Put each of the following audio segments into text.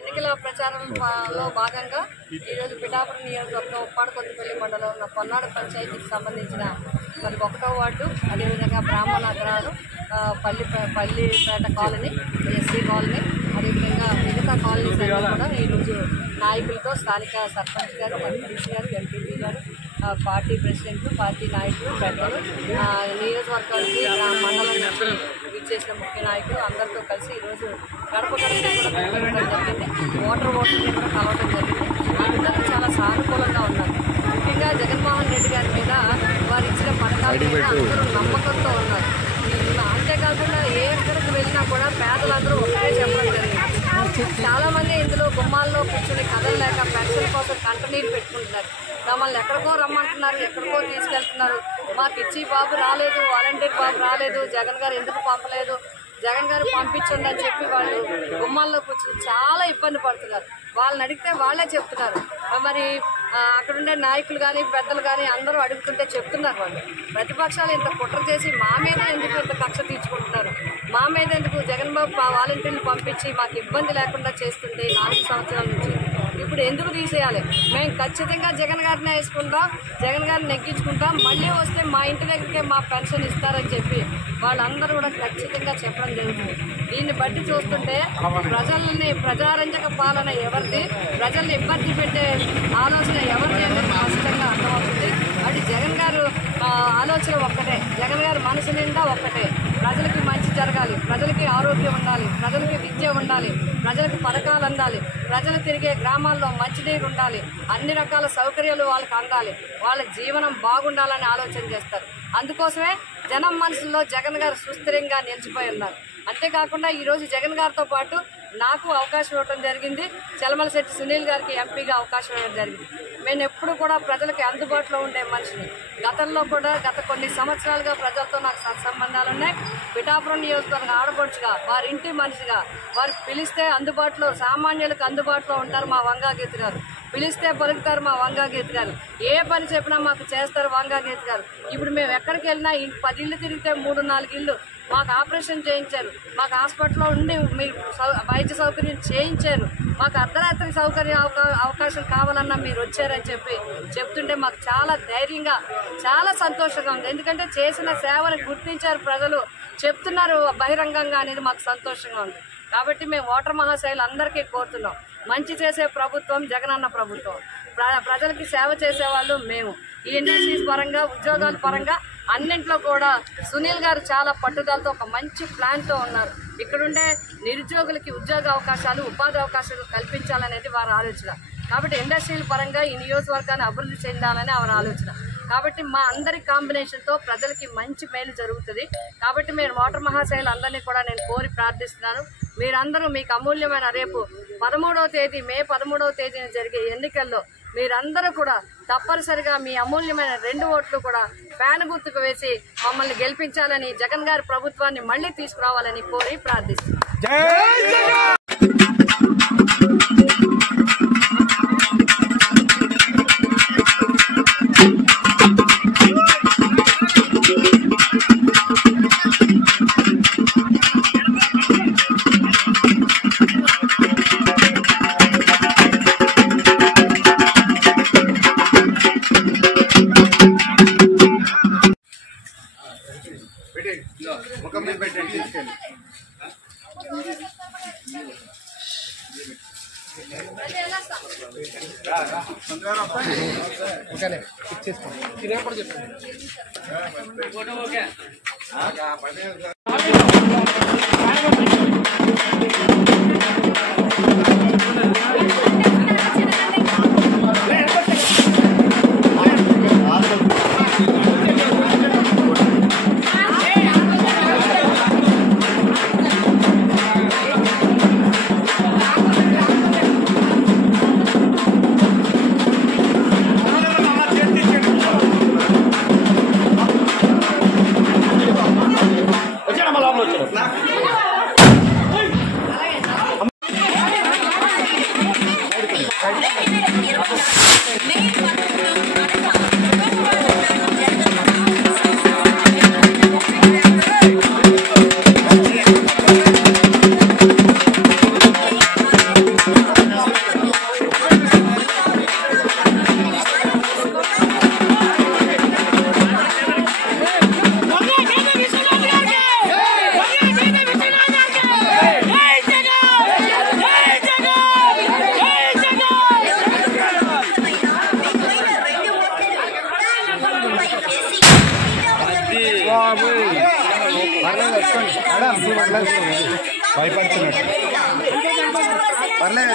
ఎన్నికల ప్రచారంలో భాగంగా ఈరోజు పిఠాపురం నియోజకవర్గం ఉప్పాడకొత్తపల్లి మండలంలో ఉన్న పొన్నాడు పంచాయతీకి సంబంధించిన మరి 1వ వార్డు, అదేవిధంగా బ్రాహ్మణ అగ్రహాలు, పల్లిపేట కాలనీ, ఎస్సీ కాలనీ, అదేవిధంగా మిగతా కాలనీస్ కూడా ఈరోజు నాయకులతో స్థానిక సర్పంచ్ గారు, ఎంపీసీ గారు, ఎంపీపీ గారు, పార్టీ ప్రెసిడెంట్లు, పార్టీ నాయకులు, పెద్దలు, నియోజకవర్గానికి మండలం నుంచి విచ్చేసిన ముఖ్య నాయకులు అందరితో కలిసి ఈరోజు గడప జరిగింది. ఓటర్ని కూడా కలవడం జరిగింది. అందరూ చాలా సానుకూలంగా ఉన్నారు. ముఖ్యంగా జగన్మోహన్ రెడ్డి గారి మీద వారు ఇచ్చిన పథకాల మీద అందరూ నమ్మకంతో ఉన్నారు. అంతేకాకుండా ఎక్కడికి వెళ్ళినా కూడా పేదలందరూ ఒకటే చెప్పడం జరిగింది. చాలా మంది ఇందులో గుమ్మాల్లో కూర్చుని కదలలేక పెన్షన్ కోసం కంటనీరు పెట్టుకుంటున్నారు. మమ్మల్ని ఎక్కడికో రమ్మంటున్నారు, ఎక్కడికో తీసుకెళ్తున్నారు, మాకు ఇచ్చి బాబు రాలేదు, వాలంటీర్ బాబు రాలేదు, జగన్ గారు ఎందుకు పంపలేదు, జగన్ గారు పంపించండి అని చెప్పి వాళ్ళు గుమ్మాల్లో కూర్చుని చాలా ఇబ్బంది పడుతున్నారు. వాళ్ళని అడిగితే వాళ్ళే చెప్తున్నారు. మరి అక్కడుండే నాయకులు కానీ పెద్దలు కానీ అందరూ అడుగుతుంటే చెప్తున్నారు వాళ్ళు, ప్రతిపక్షాలు ఇంత కుట్ర చేసి మా మీద ఎందుకు ఇంత కక్ష తీర్చుకుంటున్నారు, మా మీద ఎందుకు జగన్ బాబు వాలంటీర్లు పంపించి మాకు ఇబ్బంది లేకుండా చేస్తుంటే 4 సంవత్సరాల నుంచి ఇప్పుడు ఎందుకు తీసేయాలి, మేము ఖచ్చితంగా జగన్ గారినే వేసుకుంటాం, జగన్ గారిని నెగ్గించుకుంటాం, మళ్ళీ వస్తే మా ఇంటి దగ్గరికే మా పెన్షన్ ఇస్తారని చెప్పి వాళ్ళందరూ కూడా ఖచ్చితంగా చెప్పడం జరుగుతుంది. దీన్ని బట్టి చూస్తుంటే ప్రజారంజక పాలన ఎవరిది, ప్రజల్ని ఇబ్బంది పెట్టే ఆలోచన ఎవరిది అనేది స్పష్టంగా అర్థమవుతుంది. అది జగన్ గారు ఆలోచన ఒక్కటే, జగన్ గారి మనసు నిండా ఒక్కటే, ప్రజలకి మంచి జరగాలి, ప్రజలకి ఆరోగ్యం ఉండాలి, ప్రజలకి విద్య ఉండాలి, ప్రజలకు పథకాలు అందాలి, ప్రజలు తిరిగే గ్రామాల్లో మంచినీరు ఉండాలి, అన్ని రకాల సౌకర్యాలు వాళ్ళకి అందాలి, వాళ్ళ జీవనం బాగుండాలని ఆలోచన చేస్తారు. అందుకోసమే జనం మనసుల్లో జగన్ గారు సుస్థిరంగా నిలిచిపోయి ఉన్నారు. అంతేకాకుండా ఈరోజు జగన్ గారితో పాటు నాకు అవకాశం ఇవ్వడం జరిగింది, చలమలశెట్టి సునీల్ గారికి ఎంపీగా అవకాశం ఇవ్వడం జరిగింది. నేను ఎప్పుడు కూడా ప్రజలకి అందుబాటులో ఉండే మనిషిని. గతంలో కూడా గత కొన్ని సంవత్సరాలుగా ప్రజలతో నాకు సత్సంబంధాలు ఉన్నాయి. పిఠాపురం నియోజకవర్గ ఆడపడుచుగా, వారి ఇంటి మనిషిగా, వారికి పిలిస్తే అందుబాటులో, సామాన్యులకు అందుబాటులో ఉంటారు మా వంగాగీత గారు, పిలిస్తే పలుకుతారు మా వంగాగీత గారు, ఏ పని చెప్పినా మాకు చేస్తారు వంగాగీత గారు. ఇప్పుడు మేము ఎక్కడికి వెళ్ళినా 10 ఇళ్ళు తిరిగితే 3-4 ఇళ్ళు మాకు ఆపరేషన్ చేయించారు, మాకు హాస్పిటల్లో ఉండి మీరు వైద్య సౌకర్యం చేయించారు, మాకు అర్ధరాత్రి అవకాశం కావాలన్నా మీరు వచ్చారని చెప్పి చెప్తుంటే మాకు చాలా ధైర్యంగా, చాలా సంతోషంగా ఉంది. ఎందుకంటే చేసిన సేవను గుర్తించారు ప్రజలు, చెప్తున్నారు బహిరంగంగా అనేది మాకు సంతోషంగా ఉంది. కాబట్టి మేము ఓటర్ మహాశైలు అందరికీ కోరుతున్నాం, మంచి చేసే ప్రభుత్వం జగనన్న ప్రభుత్వం, ప్రజలకి సేవ చేసేవాళ్ళు మేము. ఈ ఇండస్ట్రీస్ పరంగా, ఉద్యోగాల పరంగా అన్నింట్లో కూడా సునీల్ గారు చాలా పట్టుదలతో ఒక మంచి ప్లాన్తో ఉన్నారు. ఇక్కడుండే నిరుద్యోగులకి ఉద్యోగ అవకాశాలు, ఉపాధి అవకాశాలు కల్పించాలనేది వారి ఆలోచన. కాబట్టి ఇండస్ట్రీల పరంగా ఈ నియోజకవర్గాన్ని అభివృద్ధి చెందాలని వారి ఆలోచన. కాబట్టి మా అందరి కాంబినేషన్తో ప్రజలకి మంచి మేలు జరుగుతుంది. కాబట్టి మీరు ఓటర్ మహాశైలు అందరినీ కూడా నేను కోరి ప్రార్థిస్తున్నాను, మీరందరూ మీకు అమూల్యమైన రేపు 13వ తేదీ, మే 13వ తేదీన జరిగే ఎన్నికల్లో మీరందరూ కూడా తప్పనిసరిగా మీ అమూల్యమైన 2 ఓట్లు కూడా ఫ్యాన్ గుర్తుకు వేసి మమ్మల్ని గెలిపించాలని, జగన్ గారి ప్రభుత్వాన్ని మళ్లీ తీసుకురావాలని కోరి ప్రార్థిస్తున్నాను. భయపడుతున్నాడు. పర్లేదు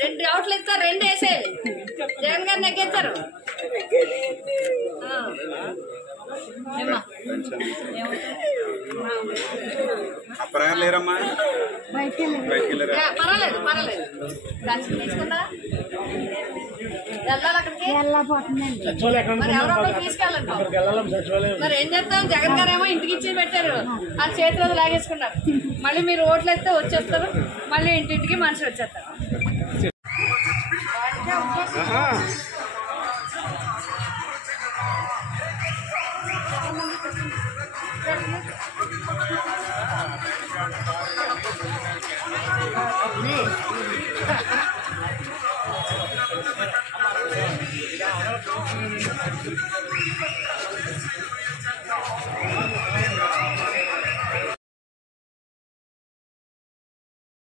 రెండు అవుట్లు ఇస్తారు, రెండు వేసేది. జగన్ గారు నెగ్గేస్తారు. పర్వాలేదు పర్వాలేదు తీసుకుందా వెళ్ళాలి అక్కడికి. మరి ఎవరో తీసుకెళ్ళండి. మరి ఏం చేస్తాం? జగన్ గారు ఏమో ఇంటికి ఇచ్చి పెట్టారు, ఆ చేతిలో లాగేసుకున్నారు. మళ్ళీ మీరు ఓట్లు వేస్తే వచ్చేస్తారు, మళ్ళీ ఇంటింటికి మనుషులు వచ్చేస్తారు.